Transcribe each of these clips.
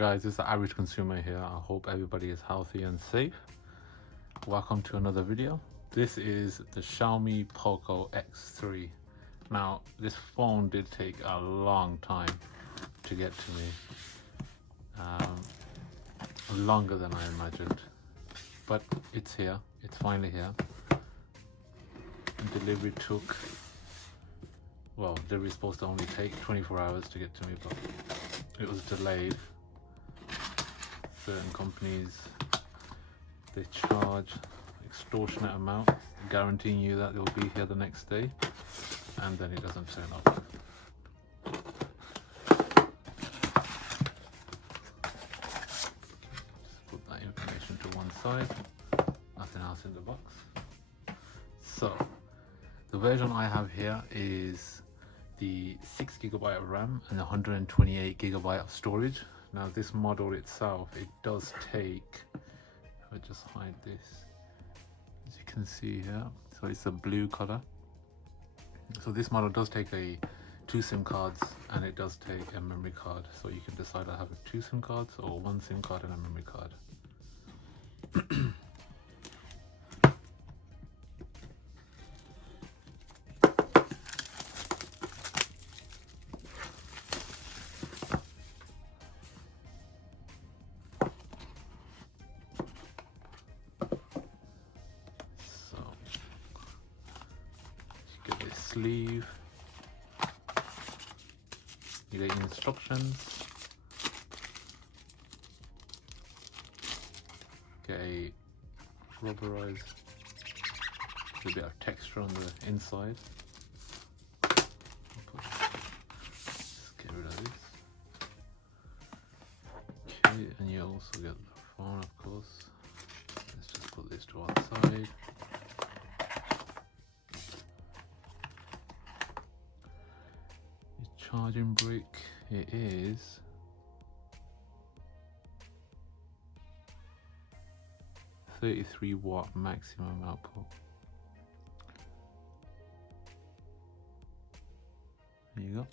guys, it's the average consumer here. I hope everybody is healthy and safe. Welcome to another video. This is the Xiaomi Poco X3. Now, this phone did take a long time to get to me. Longer than I imagined. But it's here. It's finally here. Delivery took, well, delivery is supposed to only take 24 hours to get to me, but it was delayed. Certain companies, they charge extortionate amount, guaranteeing you that they'll be here the next day, and then it doesn't turn up. Just put that information to one side, nothing else in the box. So the version I have here is the 6GB of RAM and 128GB of storage. Now this model itself, it does take, if I just hide this, as you can see here, so it's a blue color. So this model does take two SIM cards, and it does take a memory card. So you can decide to have two SIM cards or one SIM card and a memory card. Sleeve, you get instructions, get a rubberized, a bit of texture on the inside. Just get rid of this. Okay, and you also get the phone, of course. Let's just put this to one side. Charging brick, it is 33-watt maximum output. There you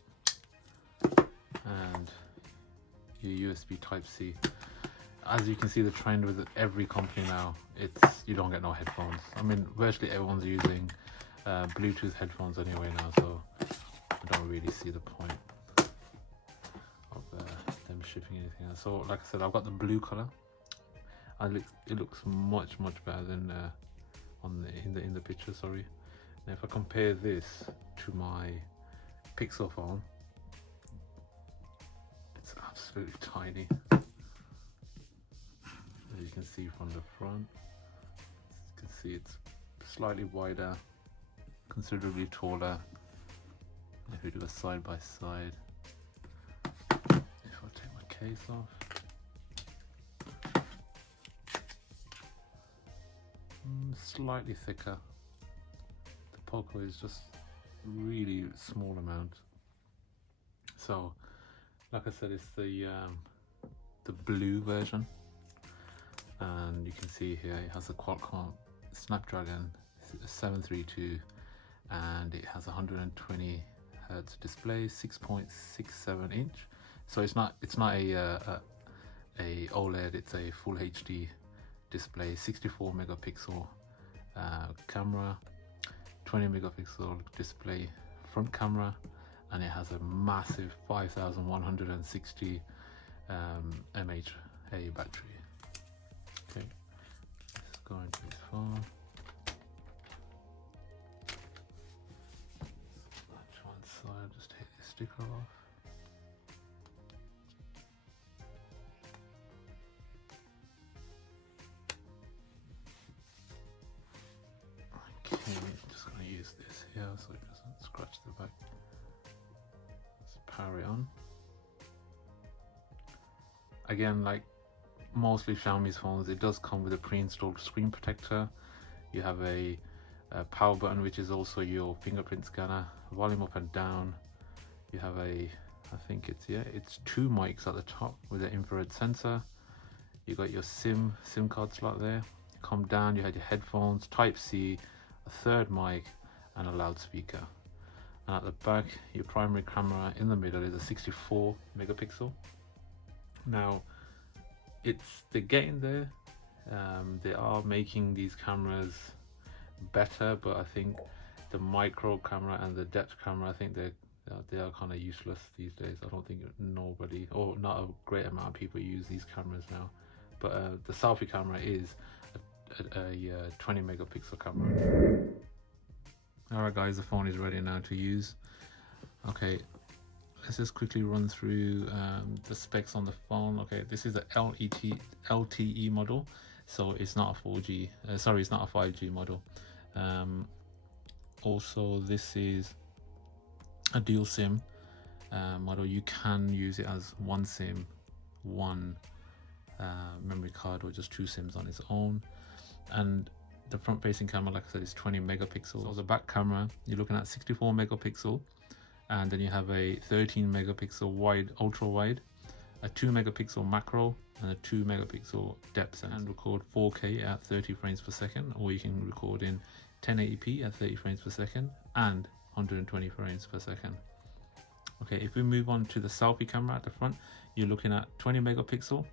go. And your USB Type-C. As you can see, the trend with every company now, it's you don't get no headphones. I mean, virtually everyone's using Bluetooth headphones anyway now, so I don't really see the point of them shipping anything else. So like I said, I've got the blue color. It looks much better than in the picture, sorry. And if I compare this to my Pixel phone, it's absolutely tiny. As you can see from the front, you can see it's slightly wider, considerably taller. If we do a side by side, if I take my case off, slightly thicker. The Poco is just really small amount. So, like I said, it's the blue version, and you can see here it has a Qualcomm Snapdragon 732, and it has 120 Hertz display, 6.67 inch. So it's not a OLED, it's a full HD display. 64 megapixel camera, 20 megapixel display front camera, and it has a massive 5160 mAh battery. Okay, let's go into this phone. I'll just take the sticker off. Okay, I'm just going to use this here so it doesn't scratch the back. Let's power it on. Again, like mostly Xiaomi's phones, it does come with a pre-installed screen protector. You have a power button, which is also your fingerprint scanner, volume up and down. You have I think it's two mics at the top with an infrared sensor. You got your SIM card slot there. Come down, you had your headphones, Type-C, a third mic, and a loudspeaker. And at the back, your primary camera in the middle is a 64 megapixel. Now, they're getting there. They are making these cameras better, but I think the micro camera and the depth camera, I think they are kind of useless these days. I don't think nobody, or not a great amount of people, use these cameras now. But the selfie camera is a 20 megapixel camera. Alright guys, the phone is ready now to use. Okay, let's just quickly run through the specs on the phone. Okay, this is a LTE model, so it's not a 4G, sorry, it's not a 5G model. Also, this is a dual SIM model. You can use it as one SIM, one memory card, or just two SIMs on its own. And the front facing camera, like I said, is 20 megapixels. So the back camera, you're looking at 64 megapixel, and then you have a 13 megapixel wide, ultra wide, a 2 megapixel macro, and a 2 megapixel depth, and record 4K at 30 frames per second, or you can record in 1080p at 30 frames per second and 120 frames per second. Okay, if we move on to the selfie camera at the front, you're looking at 20 megapixel.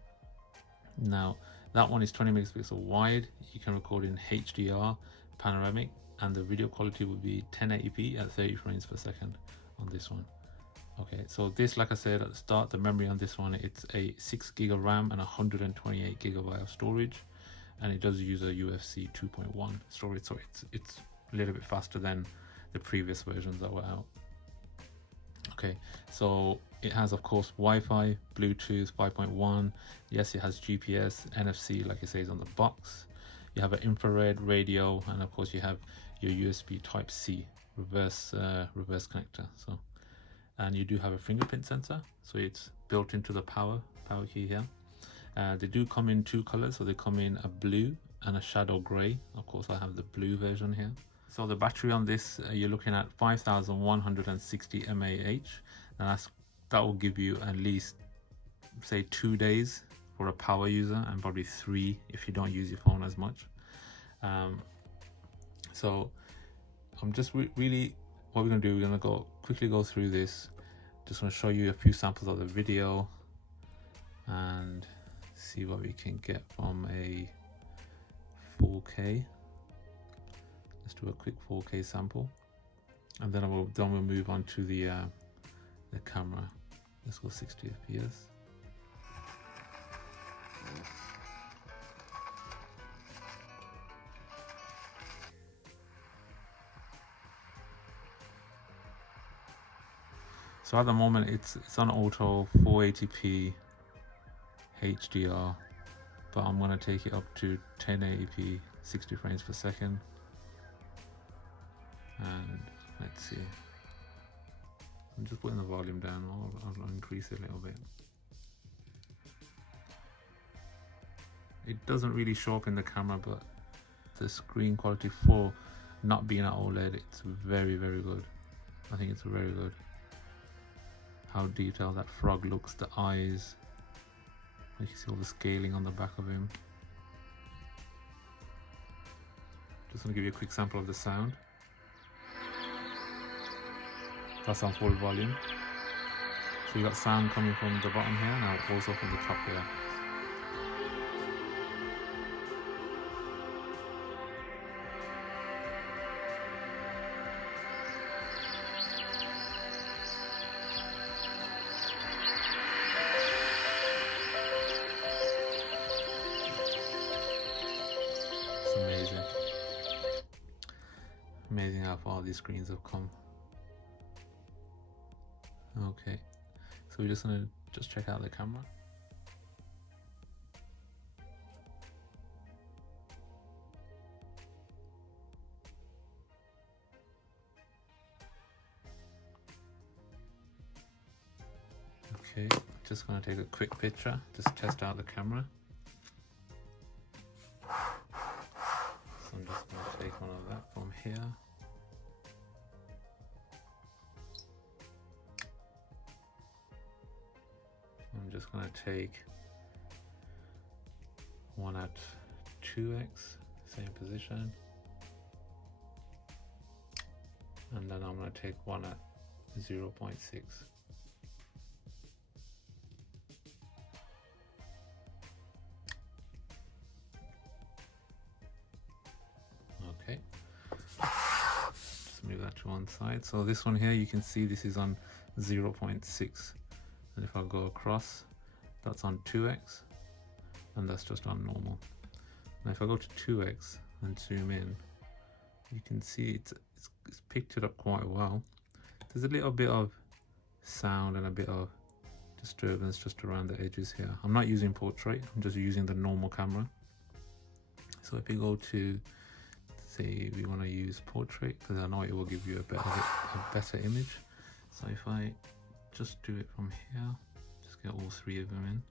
Now that one is 20 megapixel wide. You can record in HDR panoramic, and the video quality will be 1080p at 30 frames per second on this one. Okay, so this, like I said at the start, the memory on this one, it's a 6 gig of RAM and 128 gigabyte of storage, and it does use a UFC 2.1 storage, so it's a little bit faster than the previous versions that were out. Okay, so it has, of course, Wi-Fi, Bluetooth 5.1. Yes, it has GPS, NFC, like it says on the box. You have an infrared radio, and of course you have your USB Type C reverse connector. So, and you do have a fingerprint sensor, so it's built into the power key here. They do come in two colors, so they come in a blue and a shadow gray. Of course, I have the blue version here. So the battery on this, you're looking at 5160 mAh, and that will give you at least, say, 2 days for a power user, and probably 3 if you don't use your phone as much. So I'm just really, what we're gonna do, we're gonna quickly go through this. Just want to show you a few samples of the video and see what we can get from a 4K. Let's do a quick 4K sample, and then we'll move on to the camera. Let's go 60 FPS. So at the moment it's on auto 480p HDR, but I'm gonna take it up to 1080p 60 frames per second, and let's see, I'm just putting the volume down. I'll increase it a little bit. It doesn't really show up in the camera, but the screen quality for not being an OLED, it's very, very good. I think it's very good. How detailed that frog looks, the eyes, you can see all the scaling on the back of him. Just going to give you a quick sample of the sound. That's on full volume. So you got sound coming from the bottom here, now also from the top here. It's amazing. Amazing how far these screens have come. Okay, so we're just gonna check out the camera. Okay, just gonna take a quick picture, just test out the camera. So I'm just gonna take one of that from here. I'm just going to take one at 2x, same position, and then I'm going to take one at 0.6. . 0.6. to one side. So this one here, you can see this is on 0.6, and if I go across, that's on 2x, and that's just on normal. Now if I go to 2x and zoom in, you can see it's picked it up quite well. There's a little bit of sound and a bit of disturbance just around the edges here. I'm not using portrait, I'm just using the normal camera. So if you go to, say we want to use portrait, because I know it will give you a better image. So if I just do it from here, just get all three of them in.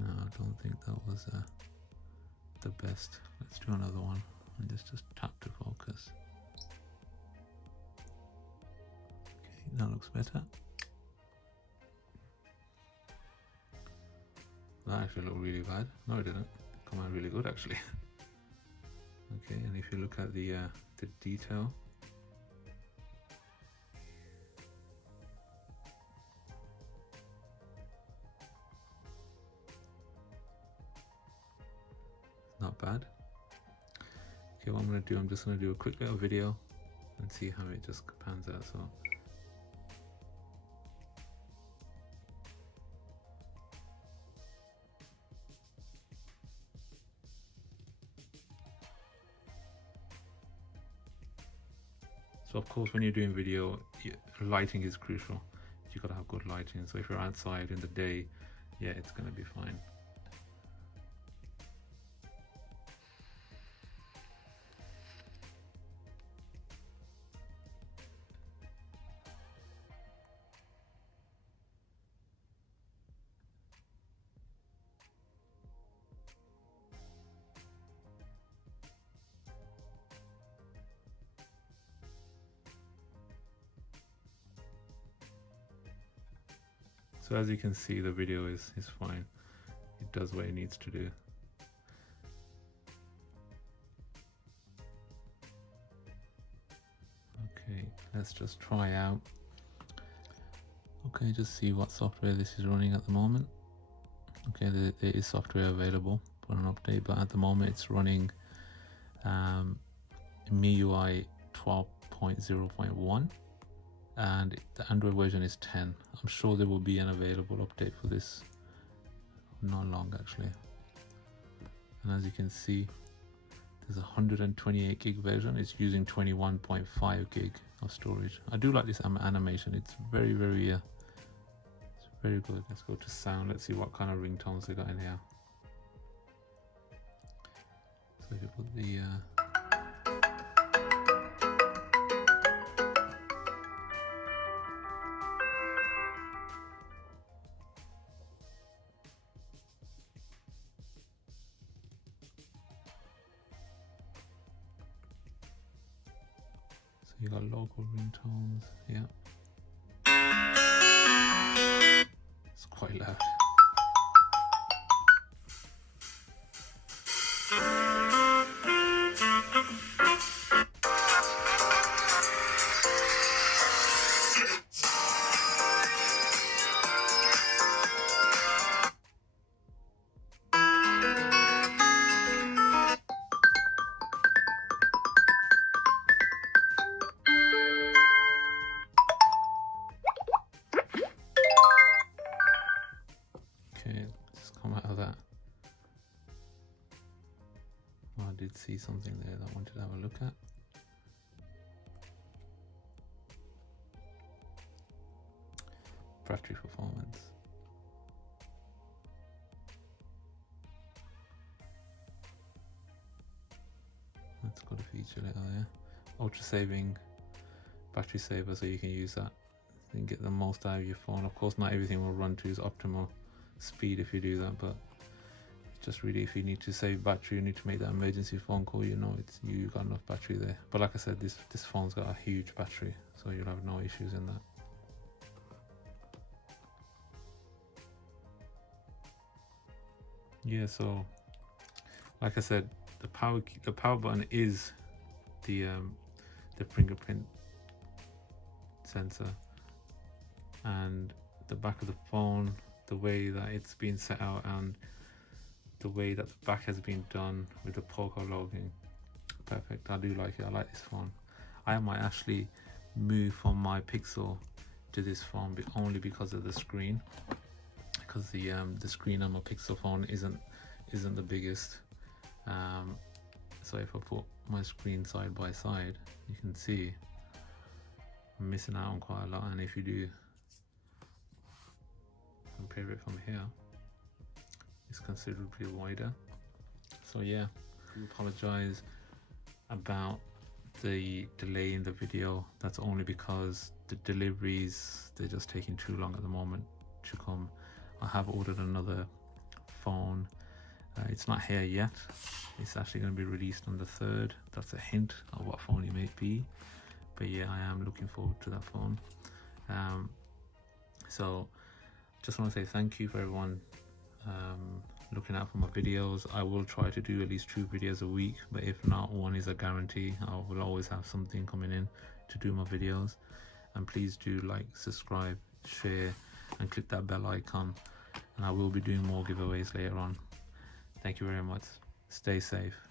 No, I don't think that was the best. Let's do another one and just tap to focus. Okay, that looks better. That actually looked really bad. No, it didn't. Come out really good actually. Okay, and if you look at the detail, not bad. Okay, what I'm going to do, I'm just going to do a quick little video and see how it just pans out. So of course when you're doing video, lighting is crucial. You got to have good lighting. So if you're outside in the day, yeah, it's going to be fine. So as you can see, the video is fine. It does what it needs to do. Okay, let's just try out. Okay, just see what software this is running at the moment. Okay, there is software available for an update, but at the moment it's running MIUI 12.0.1. and the Android version is 10. I'm sure there will be an available update for this not long actually. And as you can see, there's a 128 gig version. It's using 21.5 gig of storage. I do like this animation. It's very it's very good. Let's go to sound. Let's see what kind of ringtones they got in here. So if you put the you got local ringtones, yeah. It's quite loud. Okay, let's come out of that. Oh, I did see something there that I wanted to have a look at. Battery performance. That's got a feature little there. Ultra saving battery saver, so you can use that and get the most out of your phone. Of course, not everything will run to its optimal speed if you do that, but just really, if you need to save battery, you need to make that emergency phone call, you know you got enough battery there. But like I said, this phone's got a huge battery, so you'll have no issues in that. Yeah, so like I said, the power button is the fingerprint sensor, and the back of the phone the way that it's been set out and the way that the back has been done with the Poco logo. Perfect. I do like it. I like this phone. I might actually move from my Pixel to this phone only because of the screen, because the screen on my Pixel phone isn't the biggest. So if I put my screen side by side, you can see I'm missing out on quite a lot. And if you do compare it from here, it's considerably wider. So yeah, I apologize about the delay in the video. That's only because the deliveries, they're just taking too long at the moment to come. I have ordered another phone. It's not here yet. It's actually going to be released on the 3rd. That's a hint of what phone it may be. But yeah, I am looking forward to that phone. So just want to say thank you for everyone looking out for my videos. I will try to do at least 2 videos a week, but if not, one is a guarantee. I will always have something coming in to do my videos. And please do like, subscribe, share, and click that bell icon, and I will be doing more giveaways later on. Thank you very much. Stay safe.